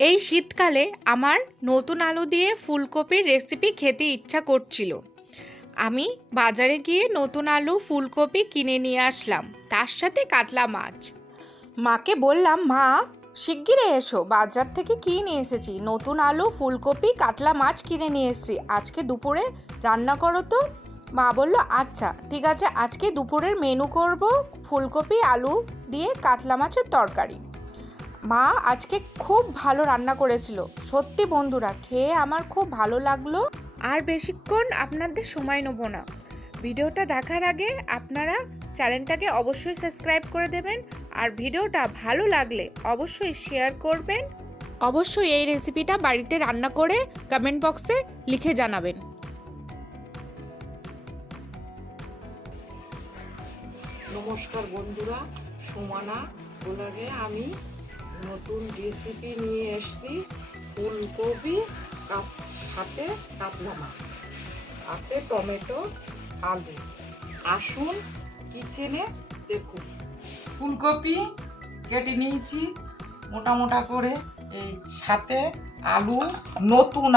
এই শীতকালে আমার নতুন আলু দিয়ে ফুলকপির রেসিপি খেতে ইচ্ছা করছিল। আমি বাজারে গিয়ে নতুন আলু ফুলকপি কিনে নিয়ে আসলাম, তার সাথে কাতলা মাছ। মাকে বললাম, মা শিগগিরই এসো, বাজার থেকে কি নিয়ে এসেছি, নতুন আলু ফুলকপি কাতলা মাছ কিনে নিয়ে এসেছি, আজকে দুপুরে রান্না করো তো। মা বলল, আচ্ছা ঠিক আছে, আজকে দুপুরের মেনু করব ফুলকপি আলু দিয়ে কাতলা মাছের তরকারি। মা আজকে খুব ভালো রান্না করেছিল, সত্যি বন্ধুরা খেয়ে আমার খুব ভালো লাগলো। আর বেশিক্ষণ আপনাদের সময় নেব না, ভিডিওটা দেখার আগে আপনারা চ্যানেলটাকে অবশ্যই সাবস্ক্রাইব করে দেবেন, আর ভিডিওটা ভালো লাগলে অবশ্যই শেয়ার করবেন। অবশ্যই এই রেসিপিটা বাড়িতে রান্না করে কমেন্ট বক্সে লিখে জানাবেন। নমস্কার বন্ধুরা, সুমনা ব্লগে আমি নতুন রেসিপি নিয়ে এসেছি। ফুলকপি সাথে কাতলা মাছ আছে, টমেটো আলু। আসুন কিচেনে দেখুন। ফুলকপি কেটে নিয়েছি মোটা মোটা করে, এই সাথে আলু, নতুন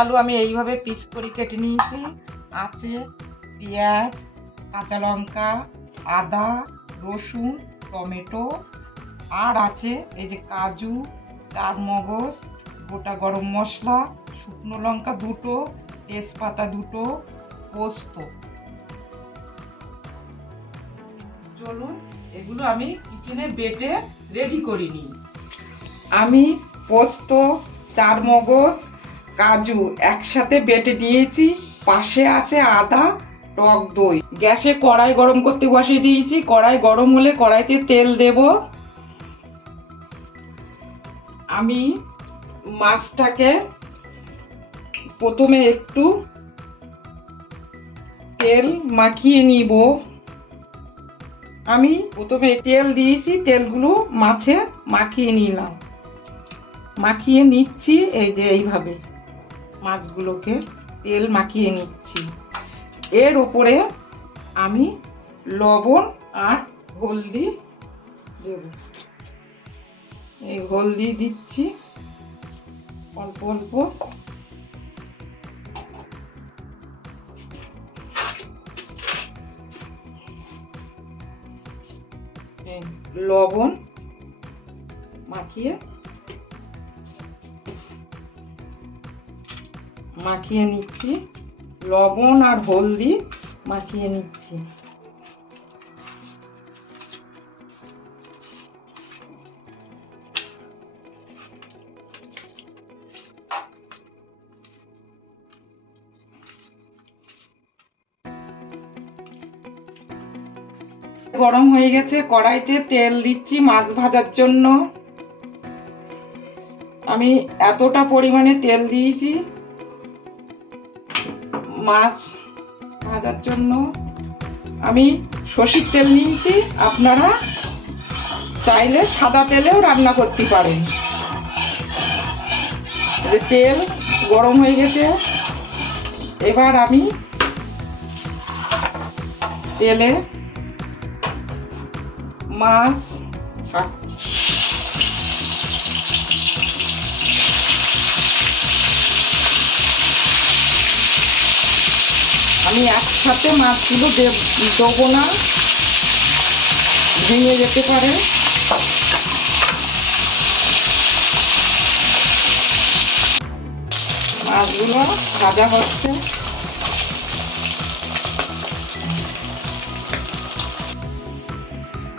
আলু আমি এইভাবে পিস করে কেটে নিয়েছি। আছে পেঁয়াজ, কাঁচা লঙ্কা, আদা, রসুন, টমেটো, আর আছে এই যে কাজু, চারমগজ, গোটা গরম মশলা, শুকনো লঙ্কা দুটো, তেজপাতা দুটো, পোস্ত। চলুন এগুলো আমি কিচেনে বেটে রেডি করে নিই। আমি পোস্ত, চারমগজ, কাজু একসাথে বেটে নিয়েছি। পাশে আছে আদা, টক দই। গ্যাসে কড়াই গরম করতে বসিয়ে দিয়েছি। কড়াই গরম হলে কড়াইতে তেল দেব। আমি মাছটাকে প্রথমে একটু তেল মাখিয়ে নিব। আমি প্রথমে তেল দিয়েছি, তেলগুলো মাছে মাখিয়ে নিলাম। মাখিয়ে নিচ্ছি এই যে এইভাবে মাছগুলোকে তেল মাখিয়ে নিচ্ছি। এর উপরে আমি লবণ আর হলদি দেব। এই হলদি দিচ্ছি অল্প অল্প। লবণ মাখিয়ে নিচ্ছি, লবণ আর হলদি মাখিয়ে নিচ্ছি। গরম হয়ে গেছে, কড়াইতে তেল দিচ্ছি মাছ ভাজার জন্য। আমি এতটা পরিমাণে তেল দিয়েছি মাছ ভাজার জন্য। আমি সরষের তেল নিয়েছি, আপনারা চাইলে সাদা তেলেও রান্না করতে পারেন। তেল গরম হয়ে গেছে, এবার আমি তেলে মাছ ছাড়ছি। আমি একসাথে মাছগুলো দেবো না, ভেঙে যেতে পারে। মাছগুলো ভাজা হচ্ছে।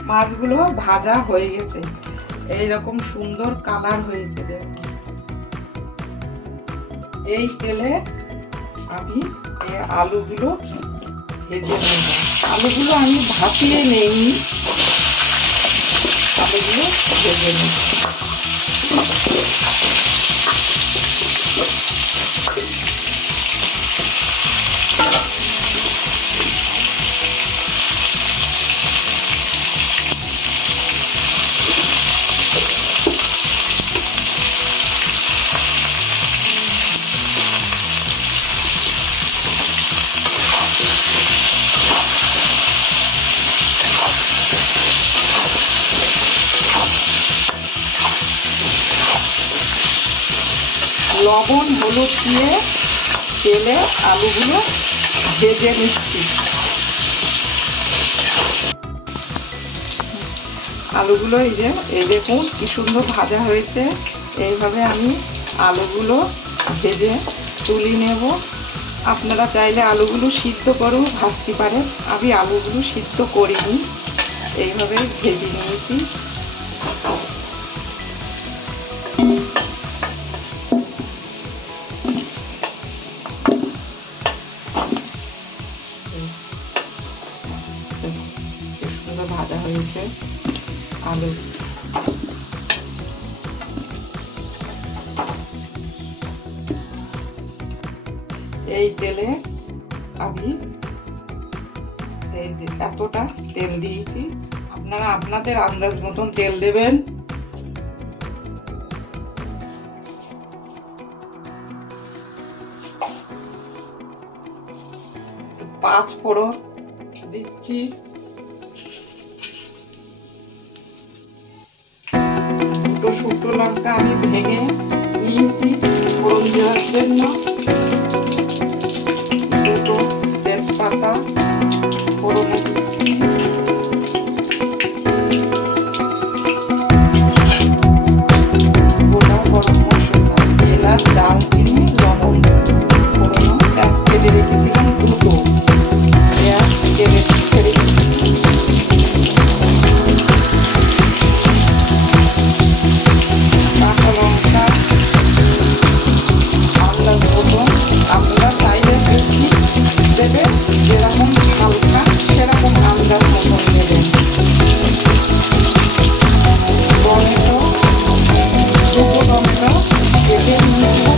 মাছগুলো ভাজা হয়ে গেছে, এইরকম সুন্দর কালার হয়েছে। দেখুন, এই তেলে আমি এই আলুগুলো ভেজে নেব। আলুগুলো আমি ভাপিয়ে নেই, আলুগুলো ভেজে নেব। লবণ হলুদ দিয়ে তেলে আলুগুলো ভেজে নিচ্ছি। আলুগুলো এই দেখুন কি সুন্দর ভাজা হয়েছে। এইভাবে আমি আলুগুলো ভেজে তুলে নেব। আপনারা চাইলে আলুগুলো সিদ্ধ করেও ভাজতে পারেন, আমি আলুগুলো সিদ্ধ করিনি, এইভাবে ভেজে নিয়েছি। ভাজা হয়েছে আলু। এই তেলে আমি এই যে এতটা তেল দিয়েছি, আপনারা আপনাদের আন্দাজ মতন তেল দেবেন। পাঁচ ফোড়ন দিচ্ছি, দুটো শুকনো লঙ্কা আমি ভেঙে নিয়েছি ফোড়ন দেওয়ার জন্য, দুটো তেজপাতা ফোড়নে দিচ্ছি, গোটা গরম মশলা, এলাচ, দারচিনি, লবঙ্গ ফোড়ন পেঁয়াজ কেটে রেখেছিলাম, দুটো পেঁয়াজ কেটে ছেড়ে কাঁচা লঙ্কা আন্দাজ মতন, আপনারা চাইলে বেশি দেবেন, যেরকম ঝাল খান সেরকম আন্দাজ মতন দেবেন। টমেটো, দুটো টমেটো কেটে নিয়েছি,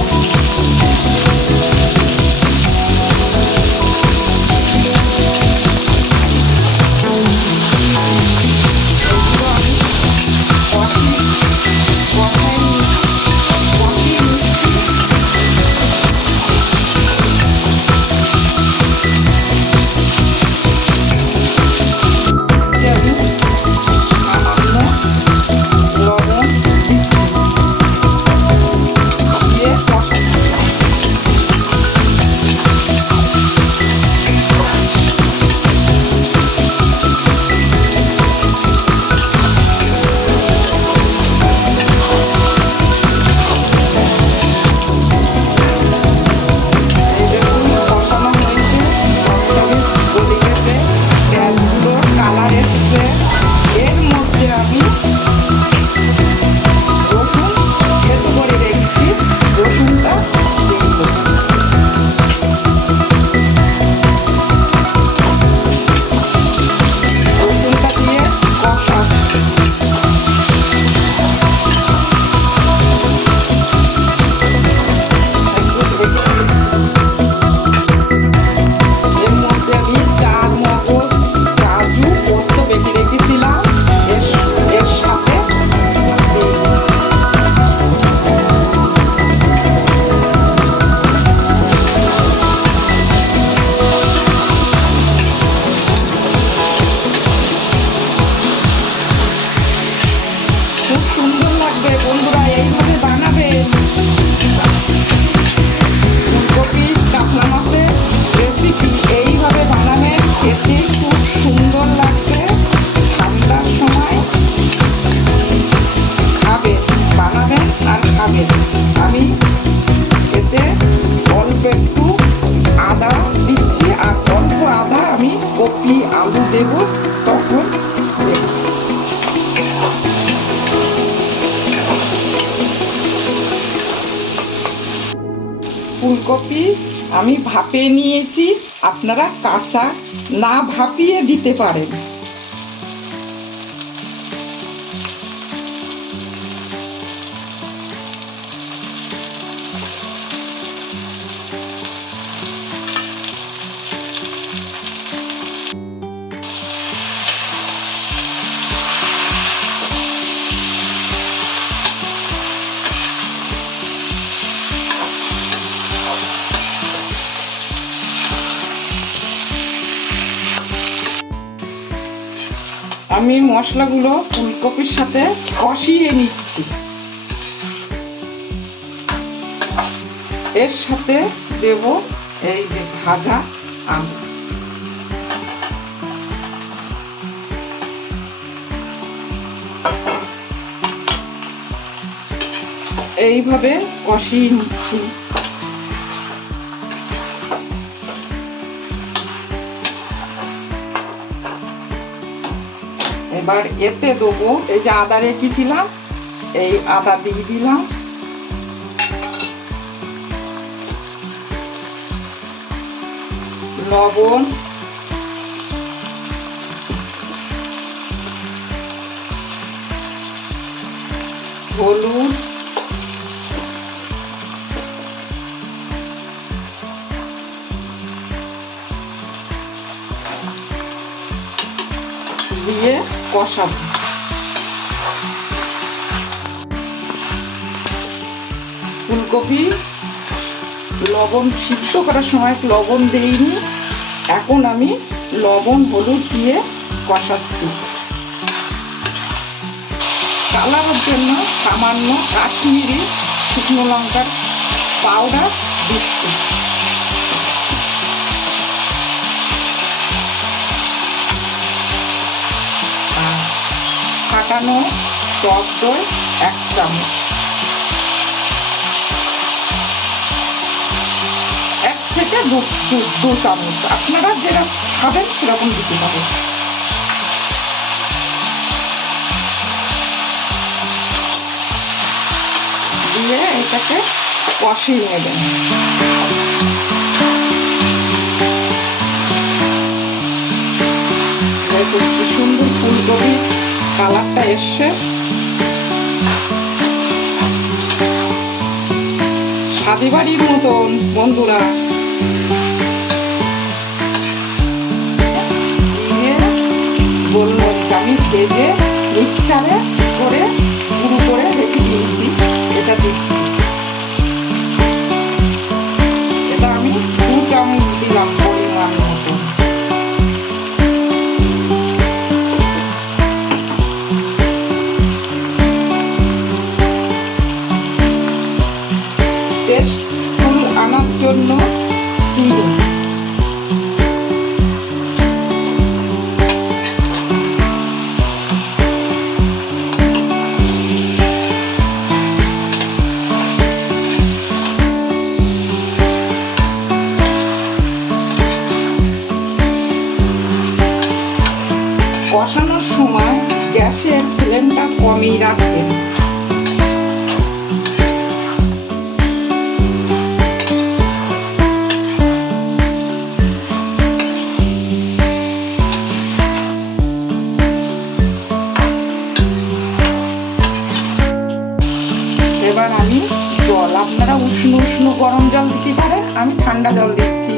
দেব তখন ফুলকপি আমি ভাপে নিয়েছি, আপনারা কাঁচা না ভাপিয়ে দিতে পারেন। আমি মশলাগুলো ফুলকপির সাথে কষিয়ে নিচ্ছি। এর সাথে দেব এই যে ভাজা আলু। এইভাবে কষিয়ে নিচ্ছি। এবার এতে দেবো এই যে আদা রেখেছিলাম, এই আদা দিয়ে দিলাম, লবণ, হলুদ, দিয়ে কষাবো। ফুলকপি লবণ সিদ্ধ করার সময় লবণ দেইনি, এখন আমি লবণ হলুদ দিয়ে কষাচ্ছি। কালারের জন্য সামান্য কাশ্মীরি শুকনো লঙ্কার পাউডার দিচ্ছি। ফাটানো টক দই 1 চামচ, 1 থেকে 2 চামচ, আপনারা যেটা খাবেন সেরকম দিতে পারেন। দিয়ে এটাকে কষিয়ে নেবেন। কি সুন্দর ফুলকপি কালারটা এসছে, শাদি বাড়ির মতন বন্ধুরা। জিরে গোলমরিচ আমি ভেজে মিক্সচারে করে গুঁড়ো করে রেখে দিয়েছি, এটা দিচ্ছি। এটা আমি 2 চামচ দিলাম পরিমাণ মতো। টেস্টফুল আনার জন্য চিনি, কষানোর সময় গ্যাসের ফ্লেমটা কমই রাখবেন। এবার আমি জল, আপনারা উষ্ণ উষ্ণ গরম জল দিতে পারেন, আমি ঠান্ডা জল দিচ্ছি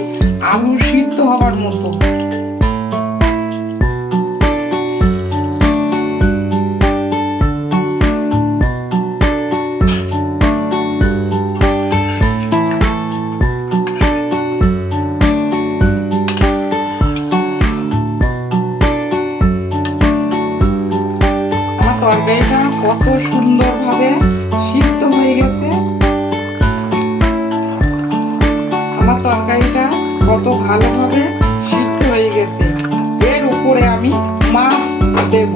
আলু সিদ্ধ হবার মতো। আমার তরকারিটা কত সুন্দরভাবে সিদ্ধ হয়ে গেছে, আমার তরকারিটা কত ভালোভাবে সিদ্ধ হয়ে গেছে। এর উপরে আমি মাছ দেব।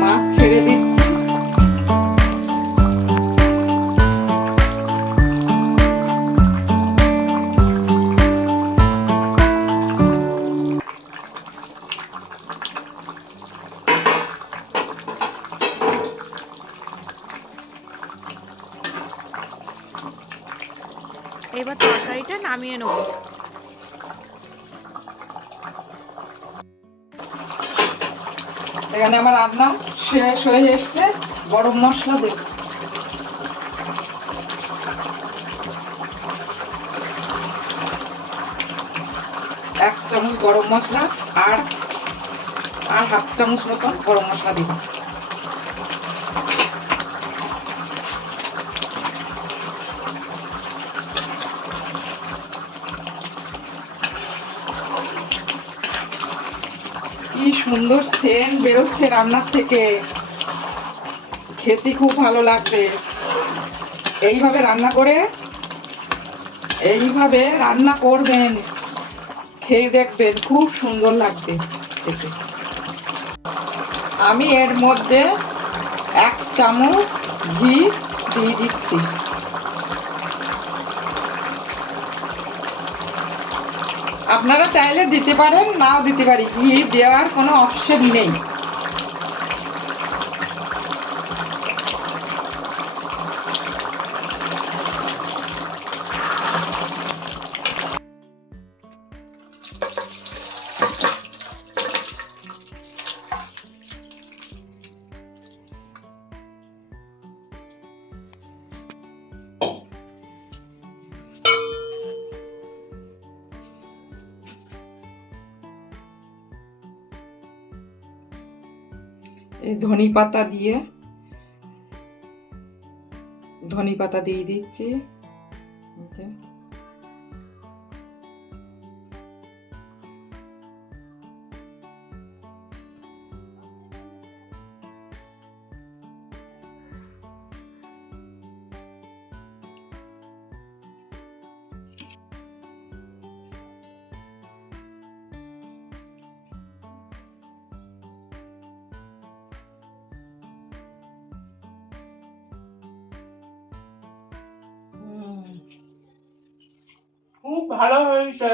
মাছ ছেড়ে দিচ্ছি। এবার তরকারিটা নামিয়ে নেব। এখানে আমার রান্না শেষ হয়ে এসছে। গরম মশলা দেব। এক চামচ গরম মশলা আর 1/2 চামচ মতো গরম মশলা দিব। কি সুন্দর সেন্ট বেরোচ্ছে রান্নার থেকে। খেতে খুব ভালো লাগবে। এইভাবে রান্না করবেন, খেয়ে দেখবেন খুব সুন্দর লাগবে খেতে। আমি এর মধ্যে 1 চামচ ঘি দিয়ে দিচ্ছি। আপনারা চাইলে দিতে পারেন, নাও দিতে পারি, ঘি দেওয়ার কোনো অপশন নেই। এই ধনে পাতা দিয়ে দিচ্ছি। ওকে। খুব ভালো হয়েছে।